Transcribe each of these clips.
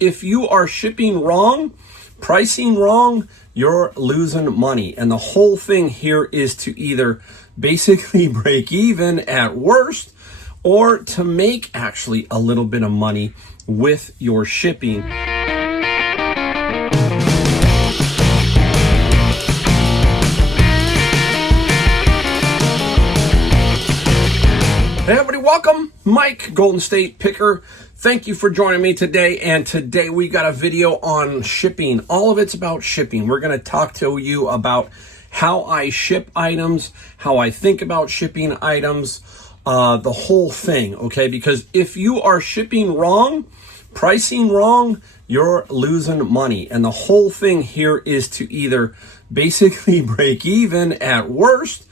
if you are shipping wrong, pricing wrong, you're losing money. And the whole thing here is to either basically break even at worst or to make actually a little bit of money with your shipping. Hey everybody, welcome. Mike, Golden State Picker. Thank you for joining me today. And today we got a video on shipping. All of it's about shipping. We're going to talk to you about how I ship items, how I think about shipping items, the whole thing, okay? Because if you are shipping wrong, pricing wrong, you're losing money. And the whole thing here is to either basically break even at worst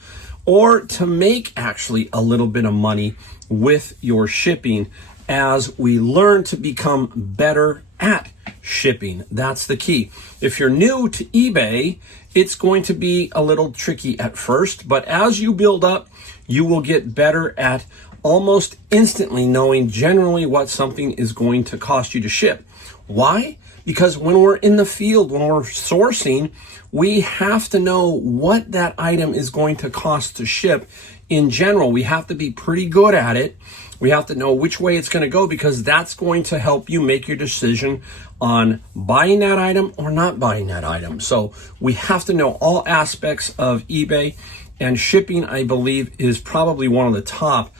or to make actually a little bit of money with your shipping as we learn to become better at shipping. That's the key. If you're new to eBay, it's going to be a little tricky at first, but as you build up, you will get better at almost instantly knowing generally what something is going to cost you to ship. Why? Because when we're in the field, when we're sourcing, we have to know what that item is going to cost to ship. In general, we have to be pretty good at it. We have to know which way it's going to go because that's going to help you make your decision on buying that item or not buying that item. So we have to know all aspects of eBay, and shipping, I believe, is probably one of the top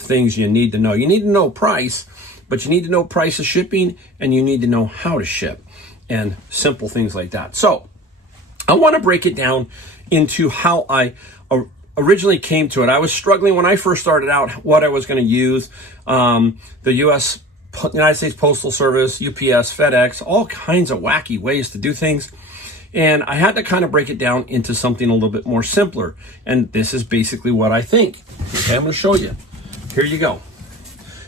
things you need to know. You need to know price, but you need to know price of shipping, and you need to know how to ship and simple things like that. So I want to break it down into how I originally came to it. I was struggling when I first started out what I was going to use. The United States Postal Service, UPS, FedEx, all kinds of wacky ways to do things. And I had to kind of break it down into something a little bit more simpler. And this is basically what I think. Okay, I'm going to show you. Here you go.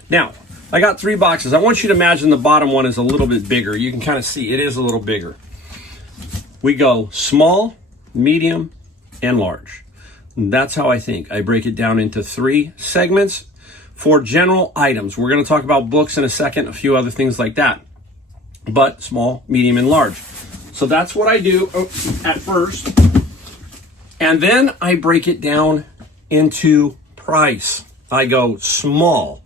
Now, I got 3 boxes. I want you to imagine the bottom one is a little bit bigger. You can kind of see it is a little bigger. We go small, medium, and large. And that's how I think. I break it down into 3 segments for general items. We're going to talk about books in a second, a few other things like that. But small, medium, and large. So that's what I do at first. And then I break it down into price. I go small.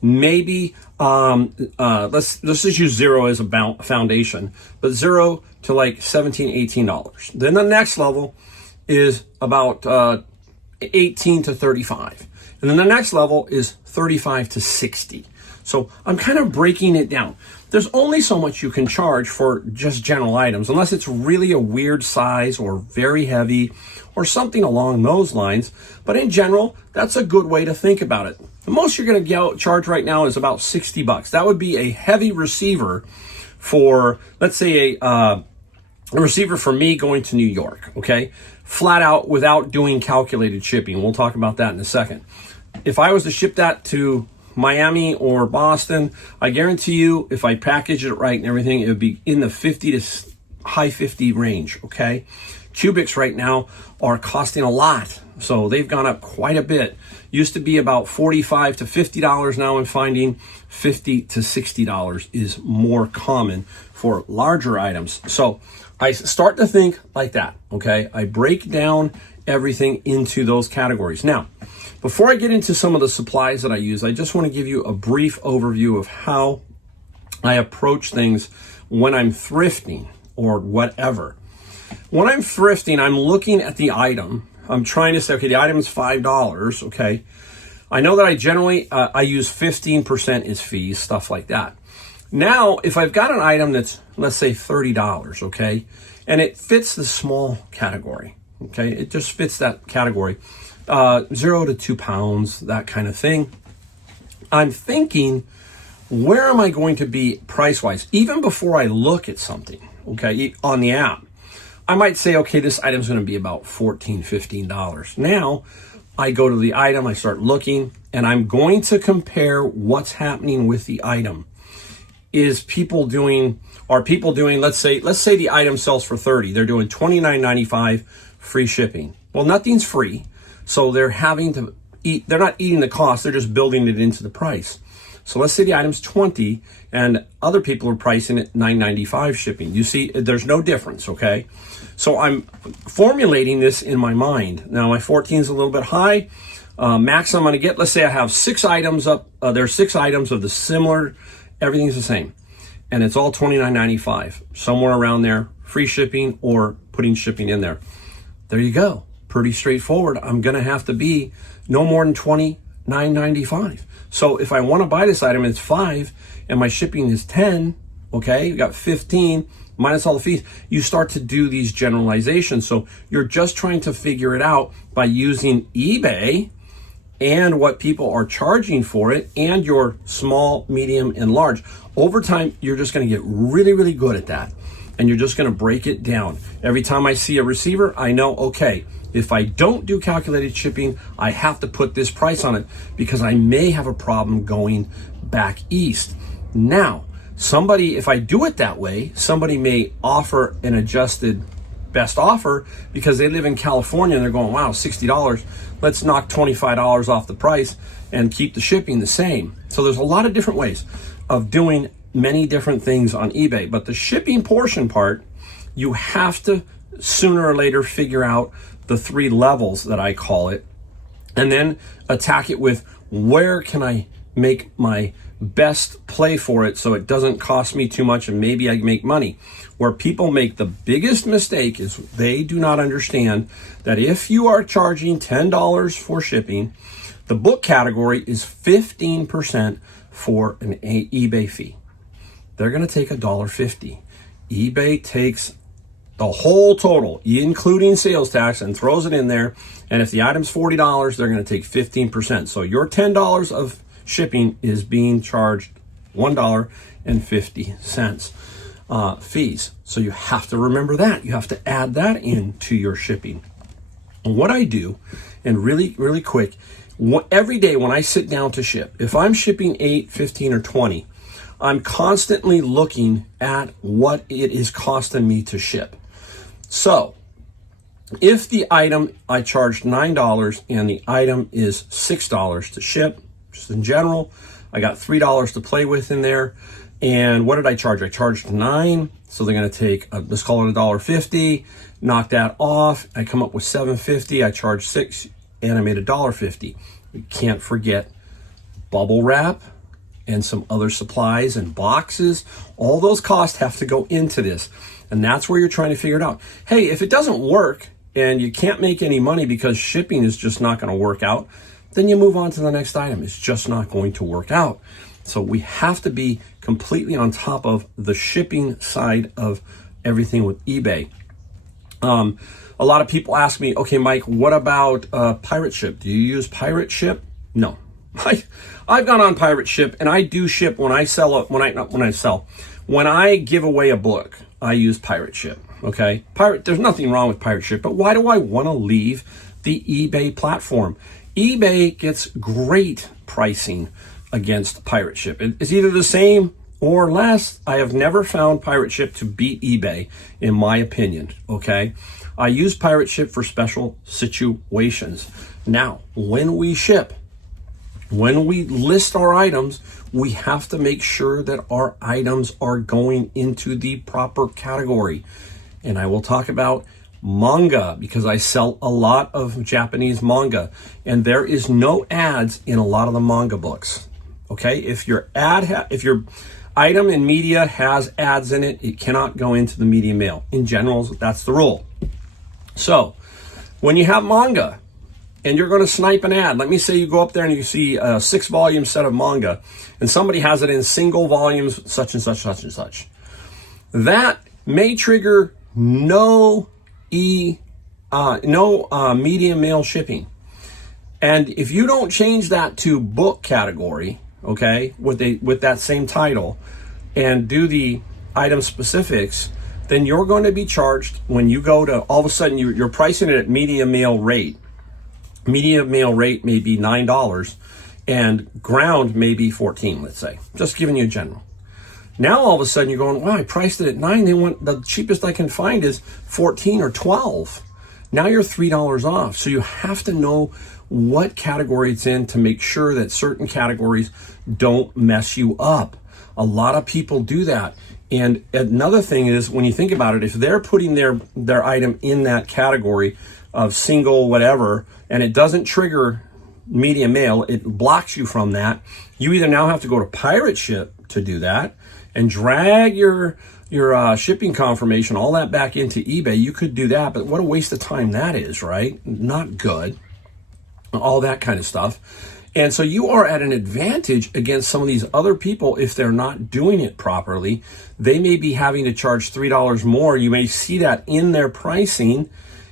Maybe, let's just use 0 as a foundation, but 0 to like $17, $18. Then the next level is about 18 to 35. And then the next level is 35 to 60. So I'm kind of breaking it down. There's only so much you can charge for just general items, unless it's really a weird size or very heavy or something along those lines. But in general, that's a good way to think about it. The most you're going to charge right now is about $60. That would be a heavy receiver for, let's say, a receiver for me going to New York, okay? Flat out without doing calculated shipping. We'll talk about that in a second. If I was to ship that to Miami or Boston, I guarantee you if I package it right and everything, it would be in the 50 to high 50 range, okay? Cubics right now are costing a lot, so they've gone up quite a bit. Used to be about $45 to $50. Now I'm finding $50 to $60 is more common for larger items. So I start to think like that, okay? I break down everything into those categories. Now, before I get into some of the supplies that I use, I just want to give you a brief overview of how I approach things when I'm thrifting or whatever. When I'm thrifting, I'm looking at the item. I'm trying to say, okay, the item is $5, okay? I know that I generally, I use 15% as fees, stuff like that. Now, if I've got an item that's, let's say $30, okay? And it fits the small category, okay? It just fits that category. 0 to 2 pounds, that kind of thing. I'm thinking, where am I going to be price-wise? Even before I look at something, okay, on the app. I might say, okay, this item's going to be about $14, $15. Now, I go to the item, I start looking, and I'm going to compare what's happening with the item. Are people doing, let's say the item sells for $30. They're doing $29.95 free shipping. Well, nothing's free. So they're having to eat, they're not eating the cost, they're just building it into the price. So let's say the item's 20 and other people are pricing it $9.95 shipping. You see, there's no difference, okay? So I'm formulating this in my mind. Now my 14 is a little bit high. Max I'm gonna get, let's say I have 6 items up, there's 6 items of the similar, everything's the same. And it's all $29.95, somewhere around there, free shipping or putting shipping in there. There you go, pretty straightforward. I'm gonna have to be no more than $29.95. So if I wanna buy this item, it's 5 and my shipping is 10, okay, you got 15, minus all the fees, you start to do these generalizations. So you're just trying to figure it out by using eBay and what people are charging for it and your small, medium, and large. Over time, you're just gonna get really, really good at that. And you're just gonna break it down. Every time I see a receiver, I know, okay, if I don't do calculated shipping, I have to put this price on it because I may have a problem going back east. Now, somebody, if I do it that way, somebody may offer an adjusted best offer because they live in California and they're going, wow, $60. Let's knock $25 off the price and keep the shipping the same. So there's a lot of different ways of doing many different things on eBay. But the shipping portion part, you have to sooner or later figure out the 3 levels that I call it, and then attack it with where can I make my best play for it so it doesn't cost me too much and maybe I make money. Where people make the biggest mistake is they do not understand that if you are charging $10 for shipping, the book category is 15% for an eBay fee. They're going to take $1.50. eBay takes the whole total, including sales tax, and throws it in there. And if the item's $40, they're going to take 15%. So your $10 of shipping is being charged $1.50 fees. So you have to remember that. You have to add that into your shipping. And what I do, and really, really quick, every day when I sit down to ship, if I'm shipping 8, 15, or 20, I'm constantly looking at what it is costing me to ship. So if the item I charged $9 and the item is $6 to ship, just in general, I got $3 to play with in there. And what did I charge? I charged $9. So they're going to take, let's call it $1.50, knock that off. I come up with $7.50. I charged $6 and I made $1.50. We can't forget bubble wrap and some other supplies and boxes. All those costs have to go into this. And that's where you're trying to figure it out. Hey, if it doesn't work and you can't make any money because shipping is just not going to work out, then you move on to the next item. It's just not going to work out. So we have to be completely on top of the shipping side of everything with eBay. A lot of people ask me, okay, Mike, what about Pirate Ship? Do you use Pirate Ship? No. I've gone on Pirate Ship and I do ship when I sell it, when I give away a book, I use Pirate Ship. Okay, there's nothing wrong with Pirate Ship, but why do I want to leave the eBay platform? eBay gets great pricing against Pirate Ship. It's either the same or less. I have never found Pirate Ship to beat eBay, in my opinion. Okay, I use Pirate Ship for special situations. Now, when we ship, when we list our items, we have to make sure that our items are going into the proper category. And I will talk about manga because I sell a lot of Japanese manga and there is no ads in a lot of the manga books. Okay, if your item in media has ads in it, it cannot go into the media mail. In general, that's the rule. So when you have manga and you're going to snipe an ad, let me say you go up there and you see a 6-volume set of manga and somebody has it in single volumes, such and such, such and such. That may trigger no media mail shipping. And if you don't change that to book category, okay, with that same title and do the item specifics, then you're going to be charged when you go to, all of a sudden you're pricing it at media mail rate. Media mail rate may be $9 and ground may be $14, let's say. Just giving you a general. Now all of a sudden you're going, wow, I priced it at $9. The cheapest I can find is $14 or $12. Now you're $3 off. So you have to know what category it's in to make sure that certain categories don't mess you up. A lot of people do that. And another thing is, when you think about it, if they're putting their item in that category of single whatever, and it doesn't trigger medium mail, it blocks you from that. You either now have to go to pirate ship to do that and drag your shipping confirmation, all that back into eBay. You could do that, but what a waste of time that is, right? Not good. All that kind of stuff. And so you are at an advantage against some of these other people if they're not doing it properly. They may be having to charge $3 more. You may see that in their pricing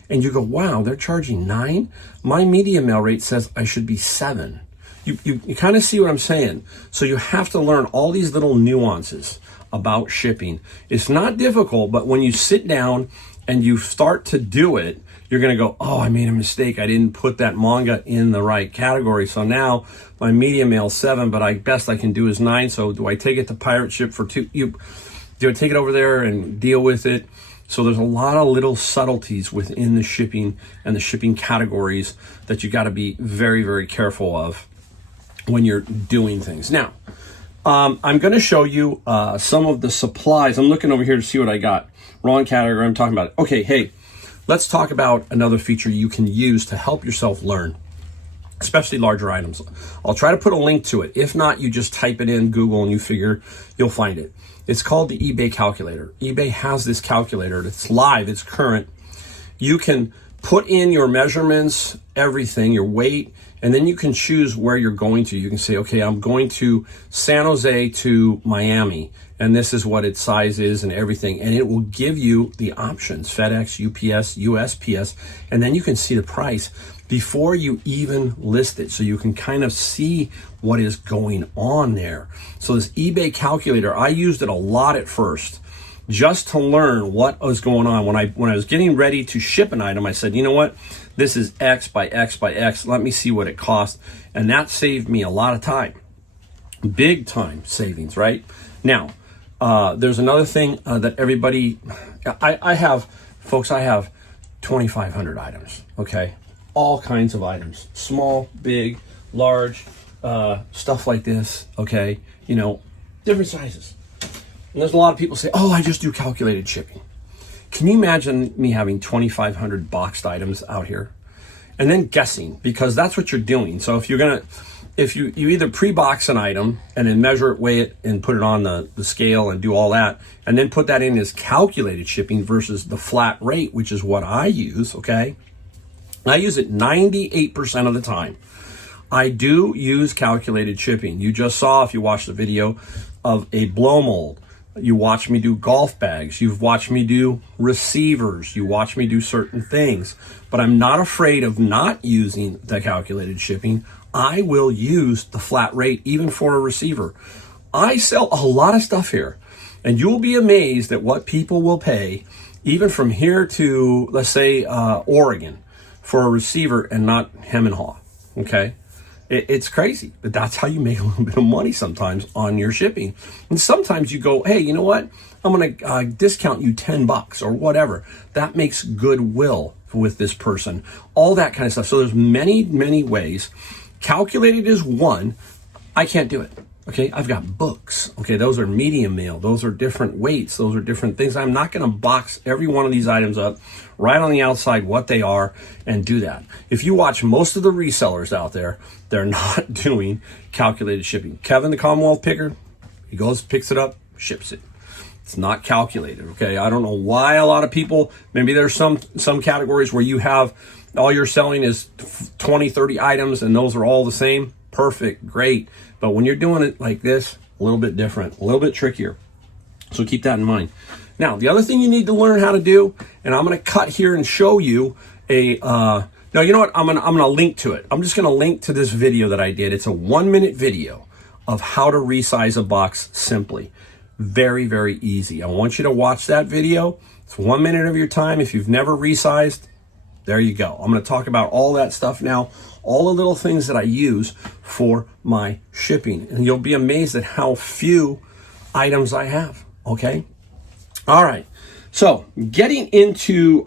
and you go, wow, they're charging $9. My medium mail rate says I should be $7. You kind of see what I'm saying. So you have to learn all these little nuances about shipping. It's not difficult, but when you sit down and you start to do it, you're going to go, oh, I made a mistake. I didn't put that manga in the right category. So now my medium mail is 7, but best I can do is 9. So do I take it to pirate ship for 2? Do I take it over there and deal with it? So there's a lot of little subtleties within the shipping and the shipping categories that you got to be very, very careful of when you're doing things. Now, I'm going to show you some of the supplies. I'm looking over here to see what I got. Wrong category. I'm talking about it. Okay, hey, let's talk about another feature you can use to help yourself learn, especially larger items. I'll try to put a link to it. If not, you just type it in Google and you figure you'll find it. It's called the eBay calculator. eBay has this calculator. It's live. It's current. You can put in your measurements, everything, your weight, and then you can choose where you're going to. You can say, okay, I'm going to San Jose to Miami, and this is what its size is and everything. And it will give you the options, FedEx, UPS, USPS, and then you can see the price before you even list it. So you can kind of see what is going on there. So this eBay calculator, I used it a lot at first just to learn what was going on. When I was getting ready to ship an item, I said, you know what? This is X by X by X. Let me see what it costs. And that saved me a lot of time. Big time savings, right? Now, there's another thing that everybody, I have 2,500 items, okay? All kinds of items, small, big, large, stuff like this, okay? You know, different sizes. And there's a lot of people say, oh, I just do calculated shipping. Can you imagine me having 2,500 boxed items out here? And then guessing, because that's what you're doing. So if you either pre-box an item and then measure it, weigh it, and put it on the scale and do all that, and then put that in as calculated shipping versus the flat rate, which is what I use, okay? I use it 98% of the time. I do use calculated shipping. You just saw, if you watched the video, of a blow mold. You watch me do golf bags. You've watched me do receivers. You watch me do certain things. But I'm not afraid of not using the calculated shipping. I will use the flat rate even for a receiver. I sell a lot of stuff here. And you'll be amazed at what people will pay, even from here to, let's say, Oregon, for a receiver and not hem and haw, okay? It's crazy, but that's how you make a little bit of money sometimes on your shipping. And sometimes you go, hey, you know what? I'm going to discount you $10 or whatever. That makes goodwill with this person, all that kind of stuff. So there's many, many ways. Calculated is one. I can't do it. Okay, I've got books. Okay, those are medium mail. Those are different weights. Those are different things. I'm not going to box every one of these items up, right on the outside what they are, and do that. If you watch most of the resellers out there, they're not doing calculated shipping. Kevin, the Commonwealth picker, he goes, picks it up, ships it. It's not calculated, okay? I don't know why a lot of people, maybe there's some categories where you have, all you're selling is 20, 30 items, and those are all the same. Perfect, great. But when you're doing it like this, a little bit different, a little bit trickier. So keep that in mind. Now, the other thing you need to learn how to do, and I'm going to cut here and show you now, you know what? I'm going to link to it. I'm just going to link to this video that I did. It's a 1-minute video of how to resize a box simply. Very, very easy. I want you to watch that video. It's 1 minute of your time. If you've never resized, there you go. I'm going to talk about all that stuff now, all the little things that I use for my shipping. And you'll be amazed at how few items I have, okay? All right. So getting into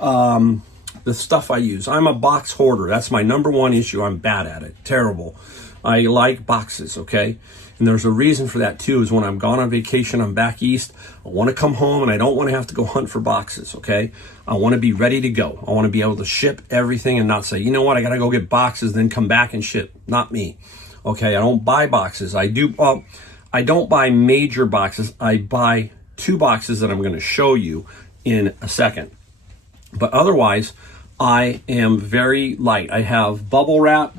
the stuff I use. I'm a box hoarder. That's my number one issue. I'm bad at it. Terrible. I like boxes, okay? And there's a reason for that too, is when I'm gone on vacation, I'm back east, I want to come home and I don't want to have to go hunt for boxes, okay? I want to be ready to go. I want to be able to ship everything and not say, you know what, I got to go get boxes, then come back and ship. Not me, okay? I don't buy boxes. I don't buy major boxes. I buy 2 boxes that I'm going to show you in a second. But otherwise, I am very light. I have bubble wrap.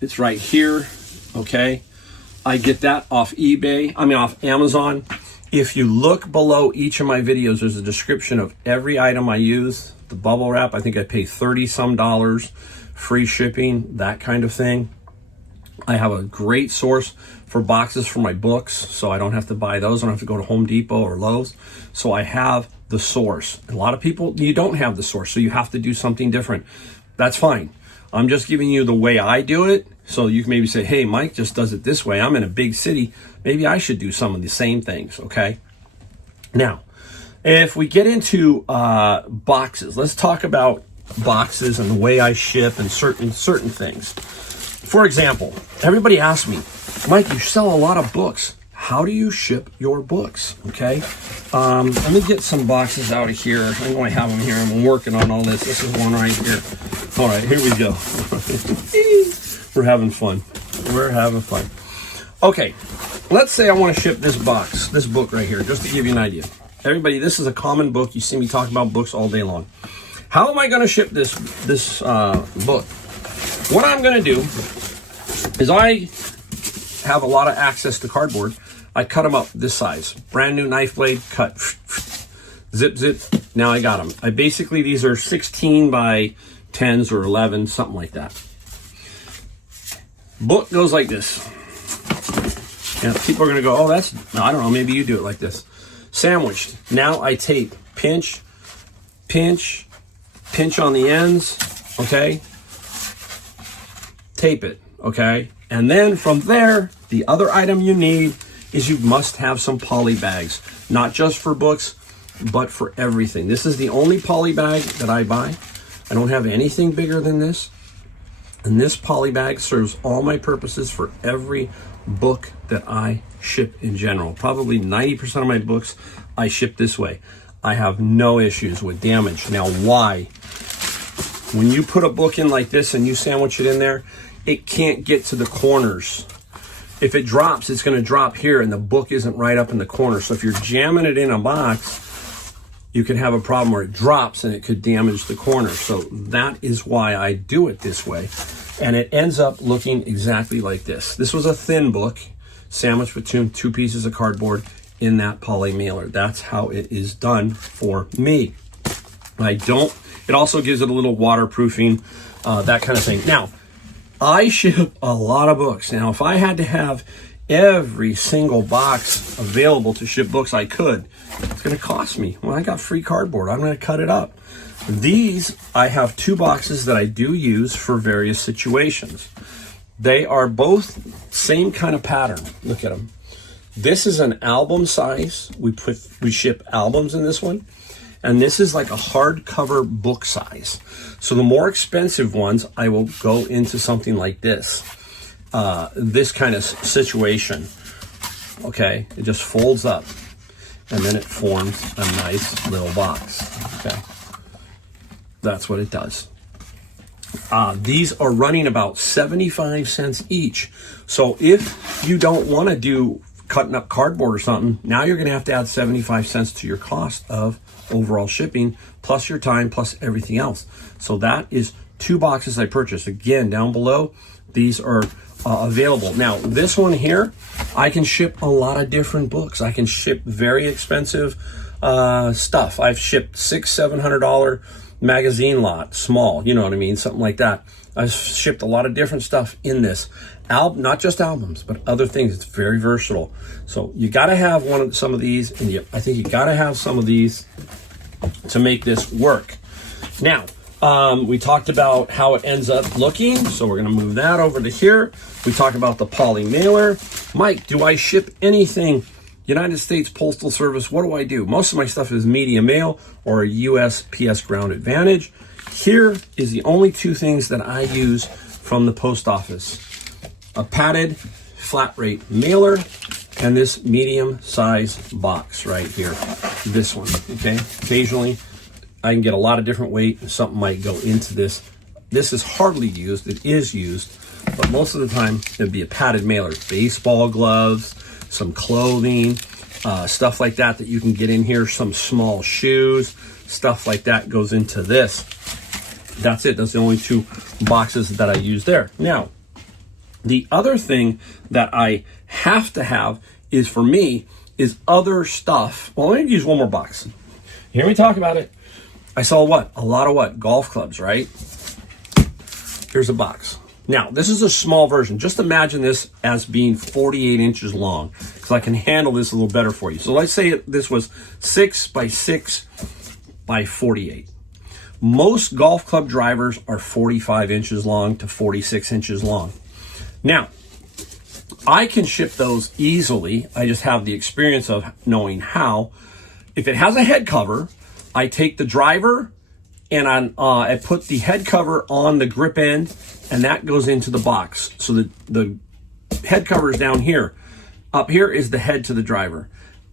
It's right here, okay? I get that off eBay, off Amazon. If you look below each of my videos, there's a description of every item I use. The bubble wrap, I think I pay $30 some, free shipping, that kind of thing. I have a great source for boxes for my books, so I don't have to buy those. I don't have to go to Home Depot or Lowe's. So I have the source. A lot of people, you don't have the source, so you have to do something different. That's fine. I'm just giving you the way I do it, so you can maybe say, hey, Mike just does it this way. I'm in a big city. Maybe I should do some of the same things, okay? Now, if we get into boxes, let's talk about boxes and the way I ship and certain things. For example, everybody asks me, Mike, you sell a lot of books. How do you ship your books? Okay, let me get some boxes out of here. I know I have them here. I'm working on all this. This is one right here. All right, here we go. We're having fun. We're having fun. Okay, let's say I want to ship this book right here, just to give you an idea. Everybody, this is a common book. You see me talk about books all day long. How am I going to ship this book? What I'm going to do is I have a lot of access to cardboard. I cut them up this size. Brand new knife blade, cut. Zip, zip. Now I got them. These are 16 by 10s or 11, something like that. Book goes like this. And people are going to go, oh, I don't know, maybe you do it like this. Sandwiched. Now I tape. Pinch, pinch, pinch on the ends, okay? Tape it, okay? And then from there, the other item you need is you must have some poly bags, not just for books, but for everything. This is the only poly bag that I buy. I don't have anything bigger than this. And this poly bag serves all my purposes for every book that I ship in general. Probably 90% of my books I ship this way. I have no issues with damage. Now, why? When you put a book in like this and you sandwich it in there, it can't get to the corners. If it drops, it's going to drop here and the book isn't right up in the corner. So if you're jamming it in a box, you could have a problem where it drops and it could damage the corner. So that is why I do it this way. And it ends up looking exactly like this. This was a thin book, sandwiched between 2 pieces of cardboard in that poly mailer. That's how it is done for me. It also gives it a little waterproofing, that kind of thing. Now, I ship a lot of books. Now, if I had to have every single box available to ship books, I could. It's going to cost me. Well, I got free cardboard. I'm going to cut it up. These, I have 2 boxes that I do use for various situations. They are both same kind of pattern. Look at them. This is an album size. We ship albums in this one. And this is like a hardcover book size. So the more expensive ones, I will go into something like this. This kind of situation. Okay, it just folds up. And then it forms a nice little box. Okay, that's what it does. These are running about 75 cents each. So if you don't want to do cutting up cardboard or something, now you're going to have to add 75 cents to your cost of overall shipping, plus your time, plus everything else. So that is 2 boxes I purchased. Again, down below, these are available. Now, this one here, I can ship a lot of different books. I can ship very expensive stuff. I've shipped $600-700 magazine lot, small, you know what I mean, something like that. I've shipped a lot of different stuff in this. Not just albums, but other things. It's very versatile. So you got to have some of these, and I think you got to have some of these to make this work. Now, we talked about how it ends up looking, so we're going to move that over to here. We talked about the poly mailer. Mike, do I ship anything United States Postal Service, what do? Most of my stuff is medium mail or a USPS Ground Advantage. Here is the only two things that I use from the post office. A padded flat rate mailer and this medium size box right here. This one, okay? Occasionally I can get a lot of different weight and something might go into this. This is hardly used, it is used, but most of the time it'd be a padded mailer. Baseball gloves, some clothing, stuff like that you can get in here, some small shoes, stuff like that goes into this. That's it, that's the only two boxes that I use there. Now, the other thing that I have to have is, for me, is other stuff. Well, let me use one more box. Hear me talk about it. I saw what? A lot of what? Golf clubs, right? Here's a box. Now, this is a small version. Just imagine this as being 48 inches long, because I can handle this a little better for you. So let's say this was 6 by 6 by 48. Most golf club drivers are 45 inches long to 46 inches long. Now, I can ship those easily. I just have the experience of knowing how. If it has a head cover, I take the driver and I put the head cover on the grip end, and that goes into the box. So the head cover is down here. Up here is the head to the driver.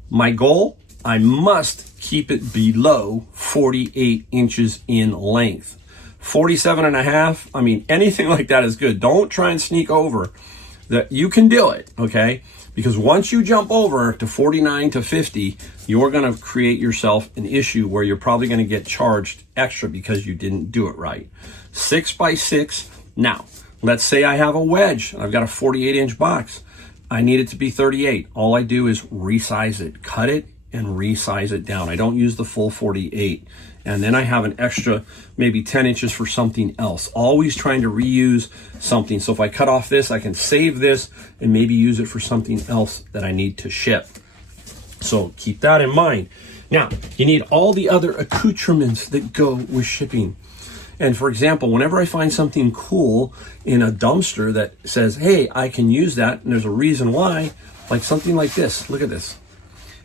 My goal, I must keep it below 48 inches in length. 47 and a half, I mean, anything like that is good. Don't try and sneak over. That you can do it, okay? Because once you jump over to 49 to 50, you're gonna create yourself an issue where you're probably gonna get charged extra because you didn't do it right. 6 by 6. Now, let's say I have a wedge. I've got a 48-inch box. I need it to be 38. All I do is resize it, cut it, and resize it down. I don't use the full 48. And then I have an extra maybe 10 inches for something else. Always trying to reuse something. So if I cut off this, I can save this and maybe use it for something else that I need to ship. So keep that in mind. Now, you need all the other accoutrements that go with shipping. And for example, whenever I find something cool in a dumpster that says, hey, I can use that, and there's a reason why, like something like this. Look at this.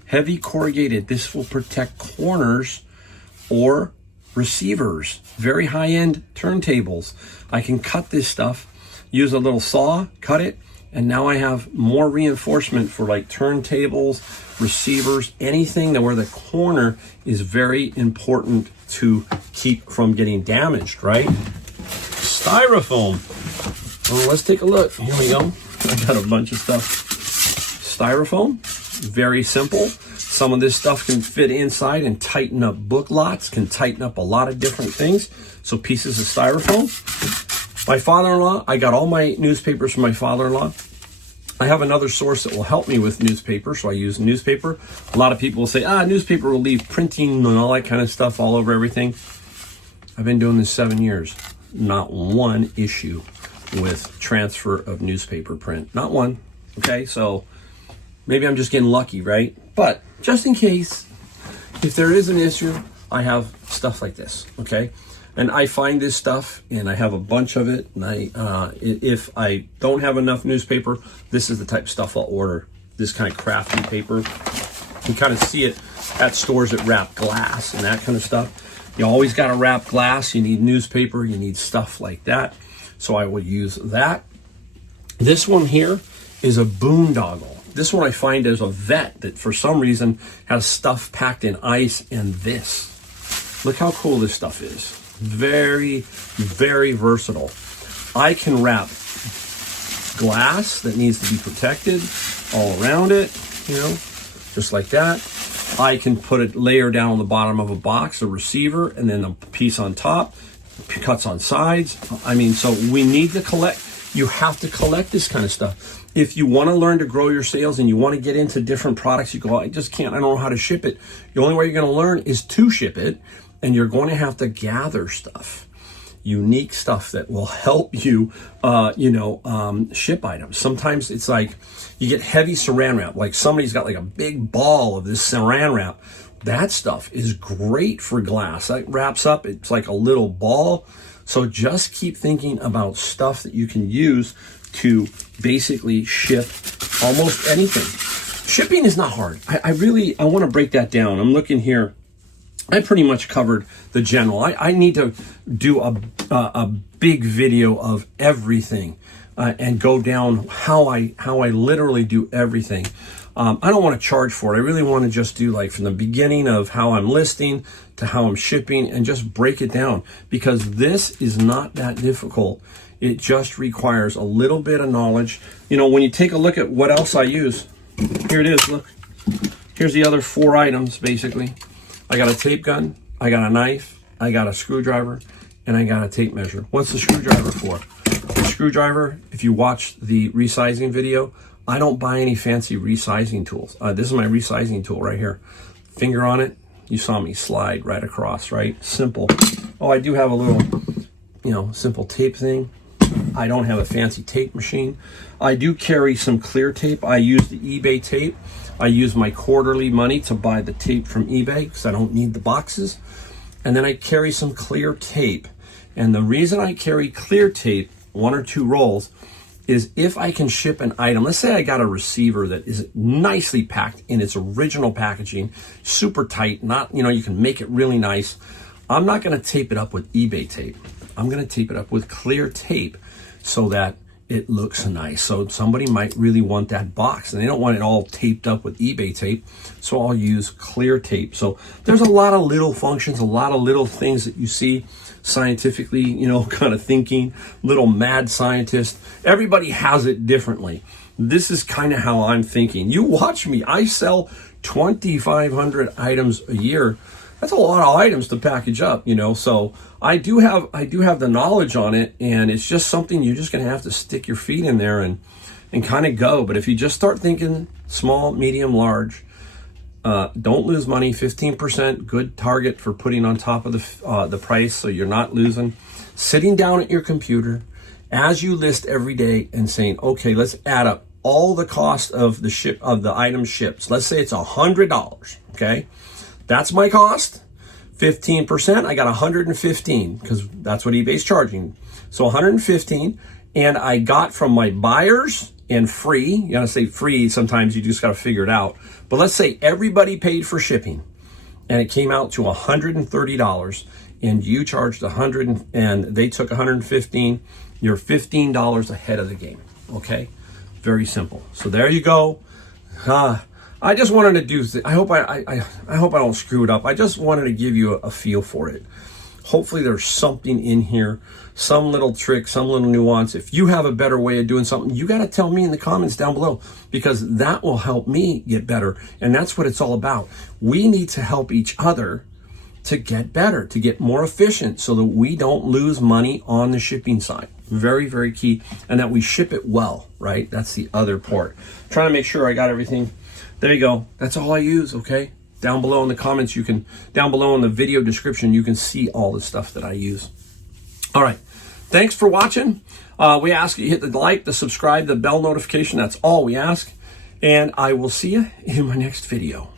Heavy corrugated. This will protect corners or receivers, very high-end turntables. I can cut this stuff, use a little saw, cut it, and now I have more reinforcement for like turntables, receivers, anything that where the corner is very important to keep from getting damaged, right? Styrofoam. Well, let's take a look. Here we go. I got a bunch of stuff. Styrofoam, very simple. Some of this stuff can fit inside and tighten up book lots, can tighten up a lot of different things. So pieces of styrofoam. My father-in-law, I got all my newspapers from my father-in-law. I have another source that will help me with newspaper, so I use newspaper. A lot of people will say, newspaper will leave printing and all that kind of stuff all over everything. I've been doing this 7 years. Not one issue with transfer of newspaper print. Not one, okay? So maybe I'm just getting lucky, right? But just in case, if there is an issue, I have stuff like this, okay? And I find this stuff, and I have a bunch of it. And if I don't have enough newspaper, this is the type of stuff I'll order. This kind of crafty paper. You kind of see it at stores that wrap glass and that kind of stuff. You always got to wrap glass. You need newspaper. You need stuff like that. So I would use that. This one here is a boondoggle. This one I find is a vet that for some reason has stuff packed in ice and this. Look how cool this stuff is. Very, very versatile. I can wrap glass that needs to be protected all around it, you know, just like that. I can put a layer down on the bottom of a box, a receiver, and then a piece on top, cuts on sides. I mean, so we need to collect. You have to collect this kind of stuff. If you want to learn to grow your sales and you want to get into different products, you go, I just can't, I don't know how to ship it. The only way you're going to learn is to ship it, and you're going to have to gather stuff, unique stuff that will help you, ship items. Sometimes it's like you get heavy saran wrap, like somebody's got like a big ball of this saran wrap. That stuff is great for glass. That wraps up, it's like a little ball. So just keep thinking about stuff that you can use to basically ship almost anything. shipping is not hard. I want to break that down. I'm looking here. I pretty much covered the general. I need to do a big video of everything and go down how I literally do everything. I don't want to charge for it. I really want to just do like from the beginning of how I'm listing to how I'm shipping and just break it down, because this is not that difficult. It just requires a little bit of knowledge. You know, when you take a look at what else I use, here it is, look. Here's the other 4 items, basically. I got a tape gun, I got a knife, I got a screwdriver, and I got a tape measure. What's the screwdriver for? The screwdriver, if you watch the resizing video, I don't buy any fancy resizing tools. This is my resizing tool right here. Finger on it, you saw me slide right across, right? Simple. Oh, I do have a little, you know, simple tape thing. I don't have a fancy tape machine. I do carry some clear tape. I use the eBay tape. I use my quarterly money to buy the tape from eBay because I don't need the boxes. And then I carry some clear tape. And the reason I carry clear tape, 1 or 2 rolls, is if I can ship an item. Let's say I got a receiver that is nicely packed in its original packaging, super tight, not, you know, you can make it really nice. I'm not going to tape it up with eBay tape. I'm going to tape it up with clear tape so that it looks nice. So somebody might really want that box and they don't want it all taped up with eBay tape. So I'll use clear tape. So there's a lot of little functions, a lot of little things that you see scientifically, you know, kind of thinking, little mad scientist. Everybody has it differently. This is kind of how I'm thinking. You watch me. I sell 2,500 items a year. That's a lot of items to package up, you know. So I do have the knowledge on it, and it's just something you're just going to have to stick your feet in there and kind of go. But if you just start thinking small, medium, large, don't lose money. 15%, good target for putting on top of the price, so you're not losing. Sitting down at your computer as you list every day and saying, okay, let's add up all the cost of the item shipped. Let's say it's $100. Okay. That's my cost. 15%, I got 115 because that's what eBay's charging. So 115, and I got from my buyers and free. You gotta say free, sometimes you just gotta figure it out. But let's say everybody paid for shipping and it came out to $130 and you charged 100 and they took 115, you're $15 ahead of the game, okay? Very simple. So there you go. I just wanted to do, I hope I don't screw it up. I just wanted to give you a feel for it. Hopefully there's something in here, some little trick, some little nuance. If you have a better way of doing something, you got to tell me in the comments down below, because that will help me get better. And that's what it's all about. We need to help each other to get better, to get more efficient so that we don't lose money on the shipping side. Very, very key. And that we ship it well, right? That's the other part. Trying to make sure I got everything. There you go. That's all I use, okay? Down below in the comments, down below in the video description, you can see all the stuff that I use. All right. Thanks for watching. We ask you hit the like, the subscribe, the bell notification. That's all we ask. And I will see you in my next video.